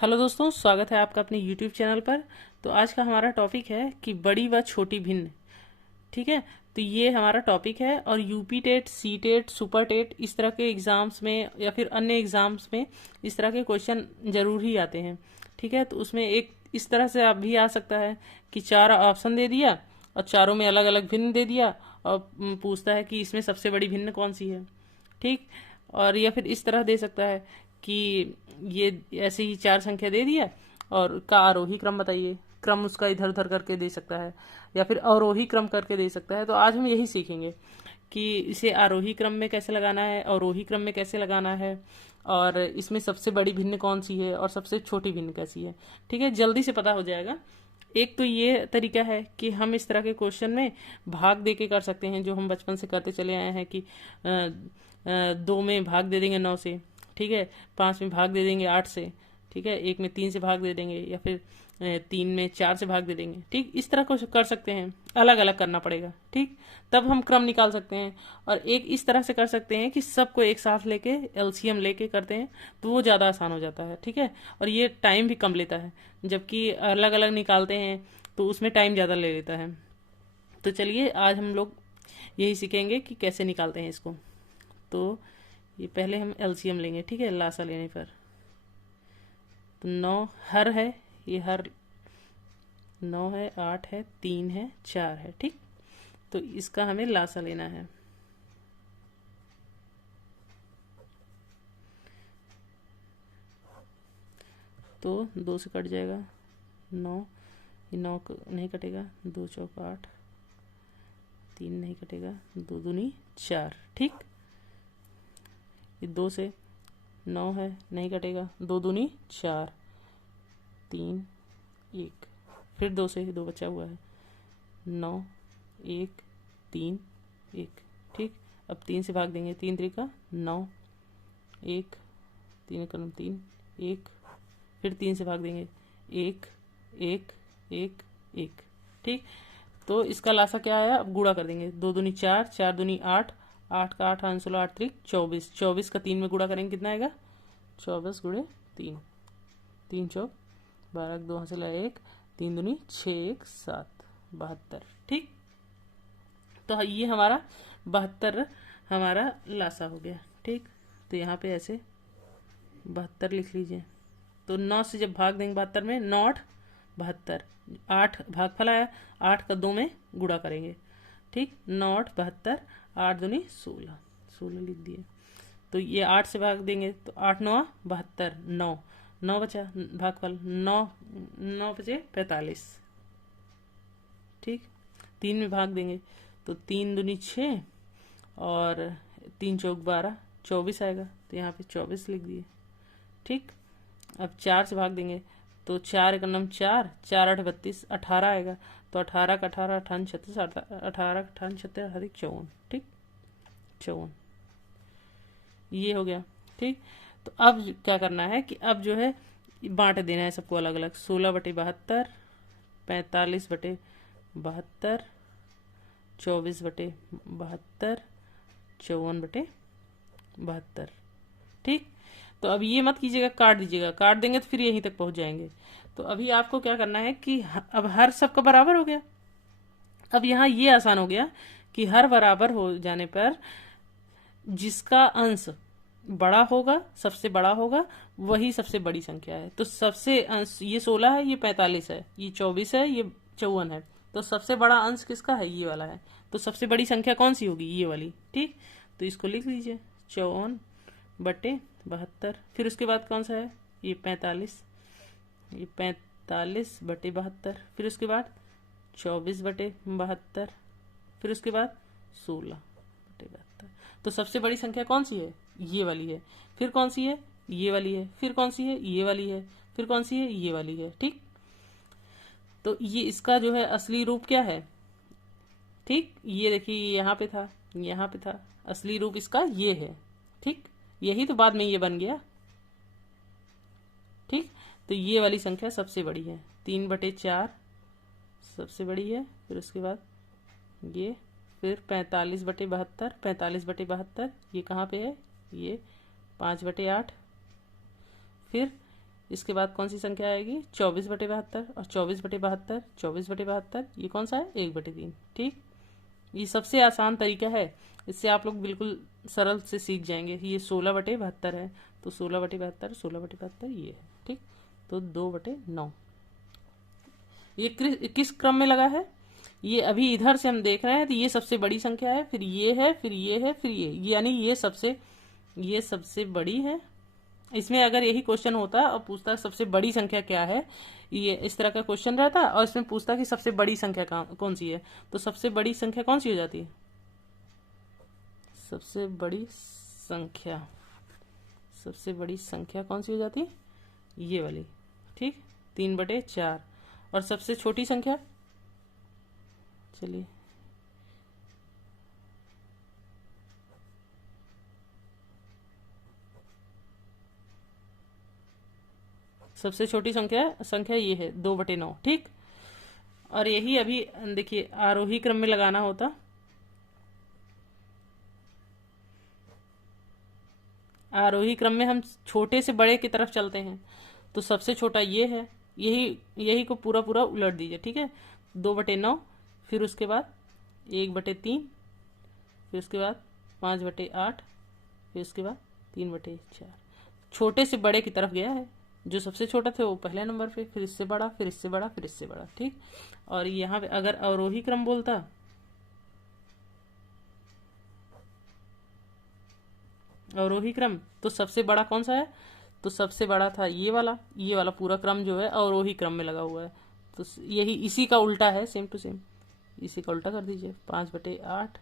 Hello दोस्तों, स्वागत है आपका अपने YouTube चैनल पर। तो आज का हमारा टॉपिक है कि बड़ी व छोटी भिन्न। ठीक है। तो ये हमारा टॉपिक है और UP TET, C TET, super TET इस तरह के एग्ज़ाम्स में या फिर अन्य एग्ज़ाम्स में इस तरह के क्वेश्चन ज़रूर ही आते हैं। ठीक है। तो उसमें एक इस तरह से आप भी आ सकता है कि चार ऑप्शन दे दिया और चारों में अलग अलग भिन्न दे दिया और पूछता है कि इसमें सबसे बड़ी भिन्न कौन सी है। ठीक। और या फिर इस तरह दे सकता है कि ये ऐसे ही चार संख्या दे दिया और का आरोही क्रम बताइए, क्रम उसका इधर उधर करके दे सकता है या फिर अवरोही क्रम करके दे सकता है। तो आज हम यही सीखेंगे कि इसे आरोही क्रम में कैसे लगाना है, अवरोही क्रम में कैसे लगाना है और इसमें सबसे बड़ी भिन्न कौन सी है और सबसे छोटी भिन्न कैसी है। ठीक है, जल्दी से पता हो जाएगा। एक तो ये तरीका है कि हम इस तरह के क्वेश्चन में भाग दे के कर सकते हैं, जो हम बचपन से करते चले आए हैं कि दो में भाग दे देंगे 9 से। ठीक है। 5 में भाग दे देंगे 8 से। ठीक है। एक में 3 से भाग दे देंगे या फिर 3 में 4 से भाग दे देंगे। ठीक, इस तरह को कर सकते हैं, अलग अलग करना पड़ेगा। ठीक, तब हम क्रम निकाल सकते हैं। और एक इस तरह से कर सकते हैं कि सबको एक साथ लेके एलसीएम लेके करते हैं, तो वो ज़्यादा आसान हो जाता है। ठीक है। और ये टाइम भी कम लेता है, जबकि अलग अलग निकालते हैं तो उसमें टाइम ज़्यादा ले लेता है। तो चलिए आज हम लोग यही सीखेंगे कि कैसे निकालते हैं इसको। तो ये पहले हम एलसीएम लेंगे। ठीक है, लासा लेने पर तो 9 हर है, ये हर 9 है, 8 है, 3 है, 4 है। ठीक, तो इसका हमें लासा लेना है। तो 2 से कट जाएगा 9, ये 9 नहीं कटेगा, 2 चौक 8, 3 नहीं कटेगा, 2 दूनी 4। ठीक, ये 2 से 9 है, नहीं कटेगा, 2 दूनी 4, 3 1, फिर 2 से 2 बचा हुआ है, 9 1 3 1। ठीक, अब 3 से भाग देंगे, 3 3 का 9, 1 3 कलम 3 1, फिर 3 से भाग देंगे 1 1 1 1। ठीक, तो इसका लासा क्या आया, अब गुणा कर देंगे, 2 दूनी 4, 4 दूनी 8, 8 का 8 16 8 3 24, 24 का 3 में गुणा करेंगे कितना आएगा, 24 गुणे 3, 3 चौक 12, 2 हाथ से लाया 1, 3 दूनी 6 1 7, 72। ठीक, तो ये हमारा 72 हमारा लासा हो गया। ठीक, तो यहाँ पे ऐसे 72 लिख लीजिए। तो 9 से जब भाग देंगे 72 में, 9 8 72, 8 भागफल आया, 8 का 2 में गुणा करेंगे। ठीक, 9 8 72, 8 दूनी 16, 16 लिख दिए। तो ये 8 से भाग देंगे तो 8 9 72, 9 9 बचा भागफल, 9 9 बचे 45। ठीक, 3 में भाग देंगे तो 3 दूनी 6 और 3 चौक 12, 24 आएगा, तो यहाँ पे 24 लिख दिए। ठीक, अब 4 से भाग देंगे तो 4 एक नम 4, 4 8 32, 18 आएगा, तो 18 का 18 अठान 36, 18 का अठान 36 अधिक 54। ठीक, 54 ये हो गया। ठीक, तो अब क्या करना है कि अब जो है बांट देना है सबको अलग अलग, 16 बटे 72, 45 बटे 72, 24 बटे 72, 54 बटे 72। ठीक, तो अब ये मत कीजिएगा, काट दीजिएगा, काट देंगे तो फिर यहीं तक पहुंच जाएंगे। तो अभी आपको क्या करना है कि अब हर सबका बराबर हो गया। अब यहाँ ये आसान हो गया कि हर बराबर हो जाने पर जिसका अंश बड़ा होगा, सबसे बड़ा होगा, वही सबसे बड़ी संख्या है। तो सबसे अंश ये 16 है, ये 45 है, ये 24 है, ये 54 है। तो सबसे बड़ा अंश किसका है, ये वाला है। तो सबसे बड़ी संख्या कौन सी होगी, ये वाली। ठीक, तो इसको लिख लीजिए 54 बटे 72। फिर उसके बाद कौन सा है, ये 45, ये 45 बटे 72। फिर उसके बाद 24 बटे 72। फिर उसके बाद 16 बटे 72। तो सबसे बड़ी संख्या कौन सी है, ये वाली है। फिर कौन सी है, ये वाली है। फिर कौन सी है, ये वाली है। फिर कौन सी है, ये वाली है। ठीक, तो ये इसका जो है असली रूप क्या है। ठीक, ये देखिए यहाँ पे था, यहाँ पे था, असली रूप इसका ये है। ठीक, यही तो बाद में ये बन गया। ठीक, तो ये वाली संख्या सबसे बड़ी है, 3 बटे 4 सबसे बड़ी है। फिर उसके बाद ये, फिर 45 बटे 72, 45 बटे 72 ये कहाँ पे है, ये 5 बटे 8। फिर इसके बाद कौन सी संख्या आएगी? 24/72, और 24/72, 24/72, ये कौन सा है? 1/3। ठीक, ये सबसे आसान तरीका है, इससे आप लोग बिल्कुल सरल से सीख जाएंगे। ये 16/72 है, तो 16/72, 16/72 ये है। ठीक, तो 2/9। ये किस क्रम में लगा है? ये अभी इधर से हम देख रहे हैं तो ये सबसे बड़ी संख्या है, फिर ये है, फिर ये है, फिर ये, यानी ये सबसे बड़ी है। इसमें अगर यही क्वेश्चन होता और पूछता सबसे बड़ी संख्या क्या है, ये इस तरह का क्वेश्चन रहता और इसमें पूछता कि सबसे बड़ी संख्या कौन सी है, तो सबसे बड़ी संख्या कौन सी हो जाती है? सबसे बड़ी संख्या कौन सी हो जाती है? ये वाली। ठीक, 3/4। और सबसे छोटी संख्या, चलिए सबसे छोटी संख्या ये है 2/9। ठीक, और यही अभी देखिए आरोही क्रम में लगाना होता, आरोही क्रम में हम छोटे से बड़े की तरफ चलते हैं, तो सबसे छोटा ये है, यही को पूरा पूरा उलट दीजिए। ठीक है, 2/9, फिर उसके बाद 1/3, फिर उसके बाद 5/8, फिर उसके बाद 3/4। छोटे से बड़े की तरफ गया है, जो सबसे छोटा थे वो पहले नंबर पे, फिर इससे बड़ा, फिर इससे बड़ा, फिर इससे बड़ा। ठीक, और यहाँ पे अगर अवरोही क्रम बोलता, अवरोही क्रम, तो सबसे बड़ा कौन सा है? तो सबसे बड़ा था ये वाला पूरा क्रम जो है अवरोही क्रम में लगा हुआ है, तो यही इसी का उल्टा है, सेम टू सेम इसी का उल्टा कर दीजिए। 5/8,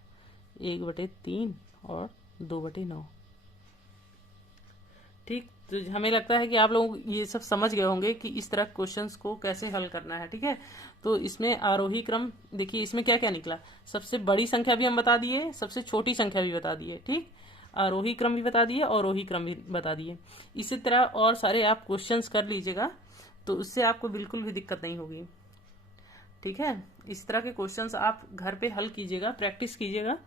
1/3 और 2/9। ठीक, तो हमें लगता है कि आप लोग ये सब समझ गए होंगे कि इस तरह क्वेश्चंस को कैसे हल करना है। ठीक है, तो इसमें आरोही क्रम देखिए, इसमें क्या क्या निकला, सबसे बड़ी संख्या भी हम बता दिए, सबसे छोटी संख्या भी बता दिए। ठीक, आरोही क्रम भी बता दिए, अवरोही क्रम भी बता दिए। इसी तरह और सारे आप क्वेश्चंस कर लीजिएगा, तो उससे आपको बिल्कुल भी दिक्कत नहीं होगी। ठीक है, इस तरह के क्वेश्चंस आप घर पे हल कीजिएगा, प्रैक्टिस कीजिएगा,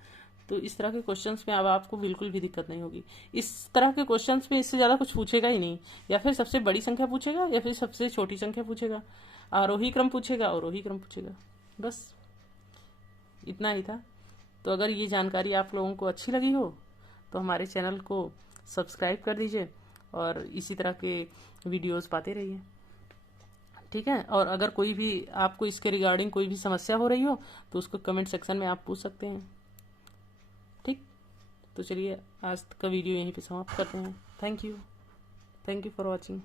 तो इस तरह के क्वेश्चंस में अब आपको बिल्कुल भी दिक्कत नहीं होगी। इस तरह के क्वेश्चंस में इससे ज़्यादा कुछ पूछेगा ही नहीं, या फिर सबसे बड़ी संख्या पूछेगा या फिर सबसे छोटी संख्या पूछेगा, आरोही क्रम पूछेगा, अवरोही क्रम पूछेगा, बस इतना ही था। तो अगर ये जानकारी आप लोगों को अच्छी लगी हो तो हमारे चैनल को सब्सक्राइब कर दीजिए और इसी तरह के वीडियोस पाते रहिए। ठीक है, और अगर कोई भी आपको इसके रिगार्डिंग कोई भी समस्या हो रही हो तो उसको कमेंट सेक्शन में आप पूछ सकते हैं। ठीक, तो चलिए आज का वीडियो यहीं पे समाप्त करते हैं। Thank you for watching.